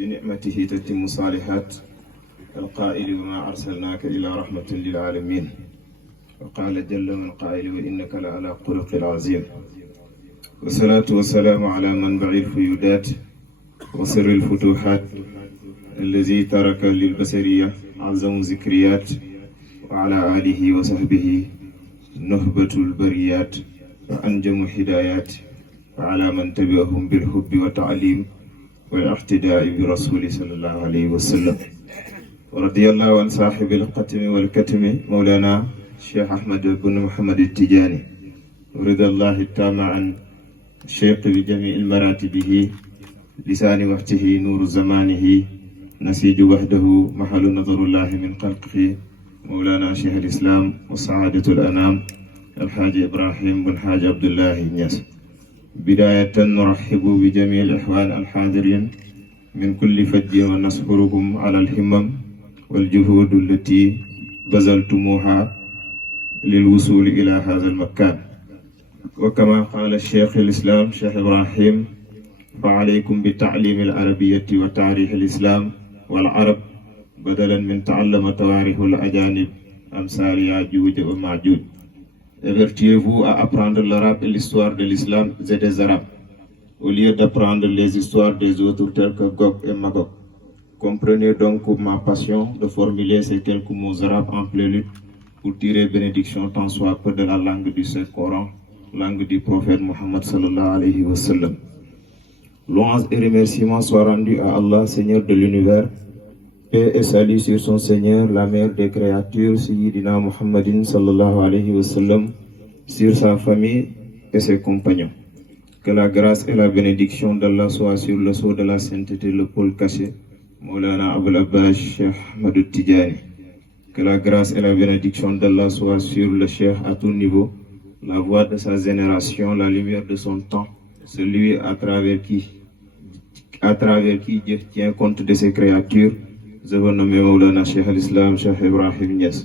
بنعمته تتم الصالحات القائل وما أرسلناك إلا رحمة للعالمين وقال جل من قائل وإنك لعلى خلق عظيم والصلاة والسلام على منبع الفيودات وسر الفتوحات الذي ترك للبشرية أعظم ذكريات وعلى آله وصحبه نهبة البريات وأنجم الهدايات وعلى من تبعهم بالحب والتعليم والاقتداء برسول صلى الله عليه وسلم ورضي الله عن صاحب القتم والكتم مولانا الشيخ أحمد بن محمد التجاني ورضي الله التام عن الشيخ بجميع المراتبه لسان وقته نور زمانه نسيج وحده محل نظر الله من خلقه مولانا شيخ الإسلام وسعادة الأنام الحاج إبراهيم بن حاج عبد الله نياس. بداية نرحب بجميع الإخوان الحاضرين من كل فج ونشكركم على الهمم والجهود التي بذلتموها للوصول إلى هذا المكان. وكما قال الشيخ الإسلام شيخ إبراهيم فعليكم بتعليم العربية وتاريخ الإسلام والعرب بدلا من تعلم تواريخ الأجانب أمثال ياجوج وماجوج. Évertuez-vous à apprendre l'arabe et l'histoire de l'islam et des arabes, au lieu d'apprendre les histoires des autres tels que Gog et Magog. Comprenez donc ma passion de formuler ces quelques mots arabes en prélude pour tirer bénédiction tant soit peu de la langue du Saint-Coran, langue du prophète Mohammed sallallahu alayhi wa sallam. Louange et remerciements soient rendus à Allah, Seigneur de l'univers, paix et salut sur son Seigneur, la mère des créatures, Sayyidina Muhammadin sallallahu alayhi wa sallam, sur sa famille et ses compagnons. Que la grâce et la bénédiction d'Allah soient sur le sceau de la sainteté, le pôle caché, Maulana Abul Abbas Cheikh Ahmad Tidjani. Que la grâce et la bénédiction d'Allah soient sur le Cheikh à tout niveau, la voix de sa génération, la lumière de son temps, celui à travers qui Dieu tient compte de ses créatures. Je vous nomme Maulana Cheikh al-Islam, Cheikh Ibrahim Niass.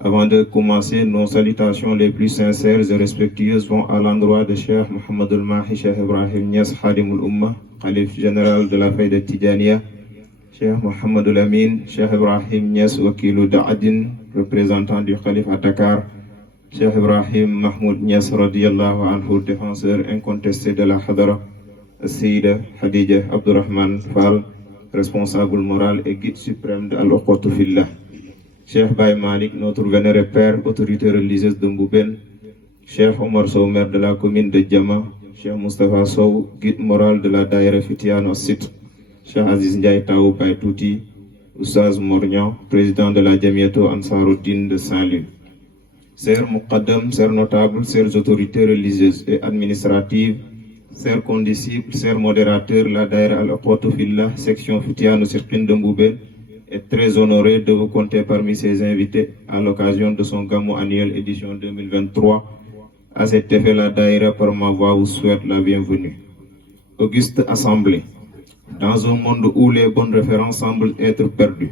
Avant de commencer, nos salutations les plus sincères et respectueuses vont à l'endroit de Cheikh Mohammed al-Mahi, Cheikh Ibrahim Niass, Khadim al-Ummah, Khalif général de la Faïda Tidjaniya, Cheikh Mohammed al-Amin, Cheikh Ibrahim Niass, Wakilou Da'adin, représentant du Khalif à Dakar, Cheikh Ibrahim Mahmoud Niass, radiyallahu anhu, défenseur incontesté de la Hadara, Sayyida Khadija Abdurrahman Fall, responsable moral et guide suprême de Al-Uqwatu Fillah. Cheikh Baye Malik, notre vénéré père, autorité religieuse de Mbouben, Cheikh Omar Sow, maire de la commune de Djama, Cheikh Moustapha Sow, guide moral de la Daïra Fitiano Sit, Cheikh Aziz Ndiaye Taou Baye Touti, Oustaz Mornian, président de la Jamiato Ansaruddin de Saint-Louis. Chers Muqaddam, chers notables, chers autorités religieuses et administratives, chers condisciples, chers modérateurs, la Daïra Al-Uqwatu Fillah, section Fitiano Sirkin de Mbouben, est très honoré de vous compter parmi ses invités à l'occasion de son Gamou annuel édition 2023. À cet effet, la Daïra par ma voix vous souhaite la bienvenue. Auguste Assemblée, dans un monde où les bonnes références semblent être perdues,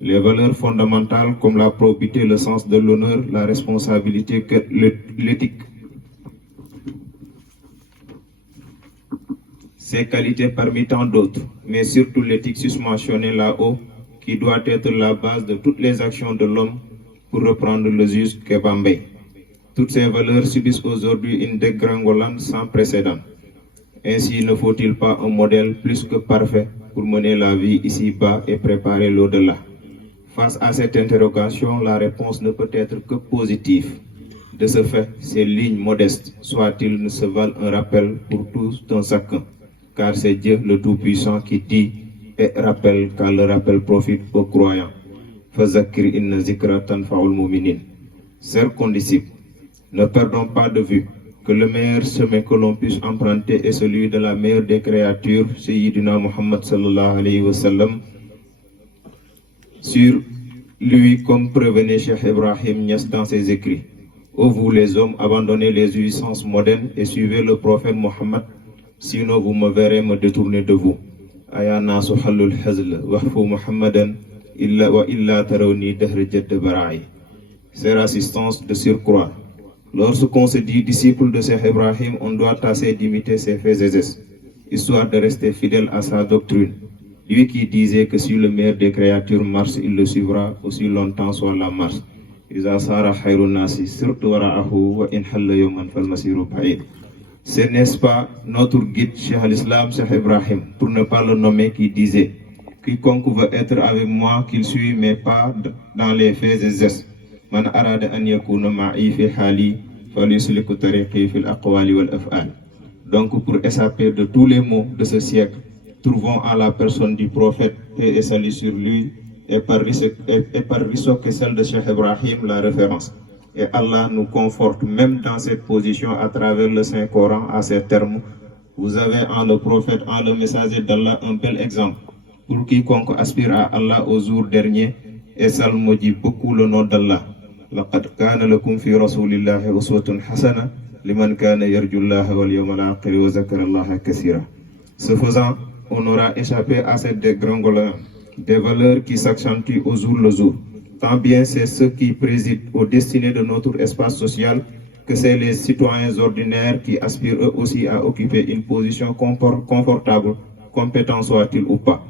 les valeurs fondamentales comme la probité, le sens de l'honneur, la responsabilité, l'éthique, ces qualités parmi tant d'autres, mais surtout l'éthique susmentionnée là-haut, qui doit être la base de toutes les actions de l'homme, pour reprendre le juge Kebambé. Toutes ces valeurs subissent aujourd'hui une dégringolade sans précédent. Ainsi, ne faut-il pas un modèle plus que parfait pour mener la vie ici-bas et préparer l'au-delà? Face à cette interrogation, la réponse ne peut être que positive. De ce fait, ces lignes modestes, soit-il, ne se valent un rappel pour tous un chacun, car c'est Dieu le Tout-Puissant qui dit et rappelle, car le rappel profite aux croyants. Fazakir inna zikra tanfa'ul mu'minin. Chers condisciples, ne perdons pas de vue que le meilleur chemin que l'on puisse emprunter est celui de la meilleure des créatures, Sayyidina Muhammad sallallahu alayhi wa sallam. Sur lui, comme prévenait Cheikh Ibrahim Niass dans ses écrits, ô vous les hommes, abandonnez les jouissances modernes et suivez le prophète Mohammed, sinon vous me verrez me détourner de vous. Aya nasu halul hazl wahfu Muhammadan illa wa illa tarawni dahr jadd bara'i. Chère assistance de surcroît, lorsqu'on se dit disciple de Cheikh Ibrahim, on doit tâcher d'imiter ses faits et gestes, histoire de rester fidèle à sa doctrine. Lui qui disait que si le meilleur des créatures marche, il le suivra aussi longtemps soit la marche. Iza sara khairun nasi sirtu wara'ahu wa in halla yawman fal masiru ba'id. Ce n'est pas notre guide, Cheikh al-Islam, Cheikh Ibrahim, pour ne pas le nommer, qui disait: quiconque veut être avec moi, qu'il suit mes pas dans les faits et gestes. Man arada an yakuna ma'i fi hali falyusliku tariqi fil aqwali wal af'al. Donc, pour échapper de tous les maux de ce siècle, trouvons en la personne du prophète, paix et salut sur lui, et par que celle de Cheikh Ibrahim, la référence. Et Allah nous conforte même dans cette position à travers le Saint-Coran à ces termes. Vous avez en le prophète, en le messager d'Allah, un bel exemple. Pour quiconque aspire à Allah au jour dernier et salmodie beaucoup le nom d'Allah. لقد كان لكم في رسول الله أسوة حسنة لمن كان يرجو الله واليوم الآخر وذكر الله كثيرا. Ce faisant, on aura échappé à cette dégringolade des valeurs qui s'accentuent au jour le jour. Tant bien c'est ceux qui président aux destinées de notre espace social que c'est les citoyens ordinaires qui aspirent eux aussi à occuper une position confortable, compétent soit-il ou pas.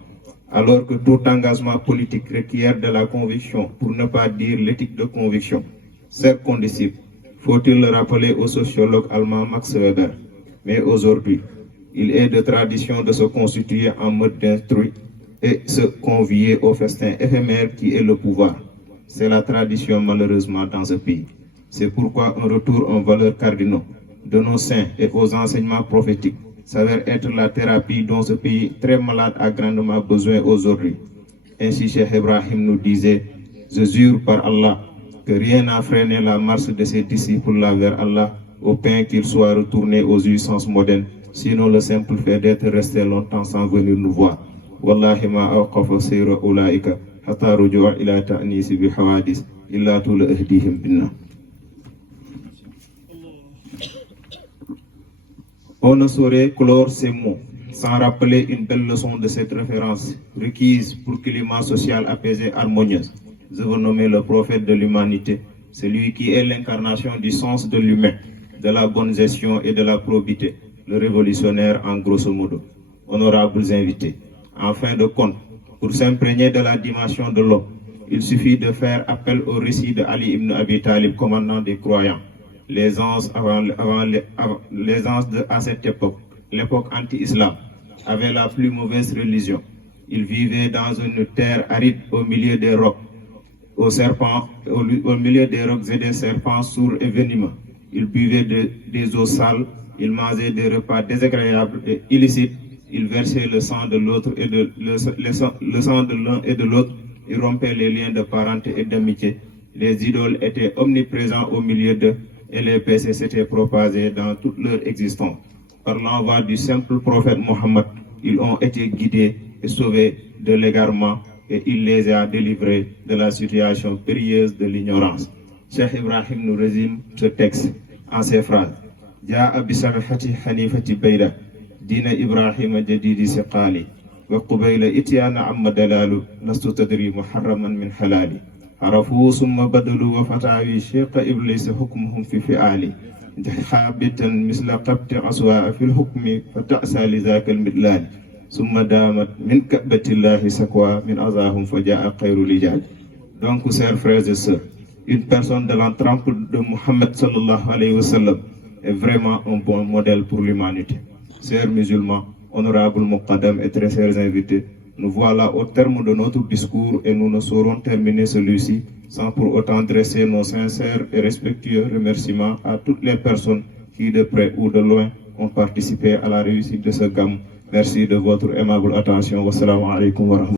Alors que tout engagement politique requiert de la conviction, pour ne pas dire l'éthique de conviction. C'est condisciple, faut-il le rappeler au sociologue allemand Max Weber. Mais aujourd'hui, il est de tradition de se constituer en mode d'instruit et se convier au festin éphémère qui est le pouvoir. C'est la tradition malheureusement dans ce pays. C'est pourquoi un retour en valeurs cardinaux de nos saints et aux enseignements prophétiques s'avère être la thérapie dont ce pays très malade a grandement besoin aujourd'hui. Ainsi, Cheikh Ibrahim nous disait: je jure par Allah que rien n'a freiné la marche de ses disciples-là vers Allah, au point qu'ils soient retournés aux jouissances modernes, sinon le simple fait d'être restés longtemps sans venir nous voir. Wallahi ma awqafa sayra ulaika hatta rujua ila ta'nisi bi hawadis illa tul ahdihim binna. On ne saurait clore ces mots sans rappeler une belle leçon de cette référence requise pour climat social apaisé harmonieux. Je veux nommer le prophète de l'humanité, celui qui est l'incarnation du sens de l'humain, de la bonne gestion et de la probité, le révolutionnaire en grosso modo. Honorables invités, en fin de compte, pour s'imprégner de la dimension de l'homme, il suffit de faire appel au récit de Ali ibn Abi Talib, commandant des croyants. Les anges à cette époque, l'époque anti-islam, avaient la plus mauvaise religion. Ils vivaient dans une terre aride au milieu des rocs, au milieu des rocs et des serpents sourds et venimeux. Ils buvaient des eaux sales, ils mangeaient des repas désagréables et illicites, ils versaient le sang de l'autre et le sang de l'un et de l'autre, ils rompaient les liens de parenté et d'amitié. Les idoles étaient omniprésents au milieu d'eux, et les péchés s'étaient propagés dans toute leur existence. Par l'envoi du simple prophète Mohammed, ils ont été guidés et sauvés de l'égarement, et il les a délivrés de la situation périlleuse de l'ignorance. Cheikh Ibrahim nous résume ce texte en ces phrases. Ja'a bi samihati hanifati bayda, dina Ibrahim jadidi siqali, wa qubayla ityana amma dalalu, lastu tadri muharraman min halali. عرفوا ثم بدلوا وفتاوي شيخ إبليس حكمهم في فعالي حابتا مثل قبط عصواء في الحكم فتأسى لذاك المدلال ثم دامت من كعبة الله سكوى من أذاهم فجاء خير رجال. Donc, chers frères et sœurs, une personne de l'entrempe de Mohammed sallallahu alayhi wa sallam est vraiment un bon modèle pour l'humanité. Chers musulmans, honorables muqaddam et très chers invités, nous voilà au terme de notre discours et nous ne saurons terminer celui-ci sans pour autant dresser nos sincères et respectueux remerciements à toutes les personnes qui, de près ou de loin, ont participé à la réussite de ce GAM. Merci de votre aimable attention. Wassalamu alaikum wa rahmatullahi.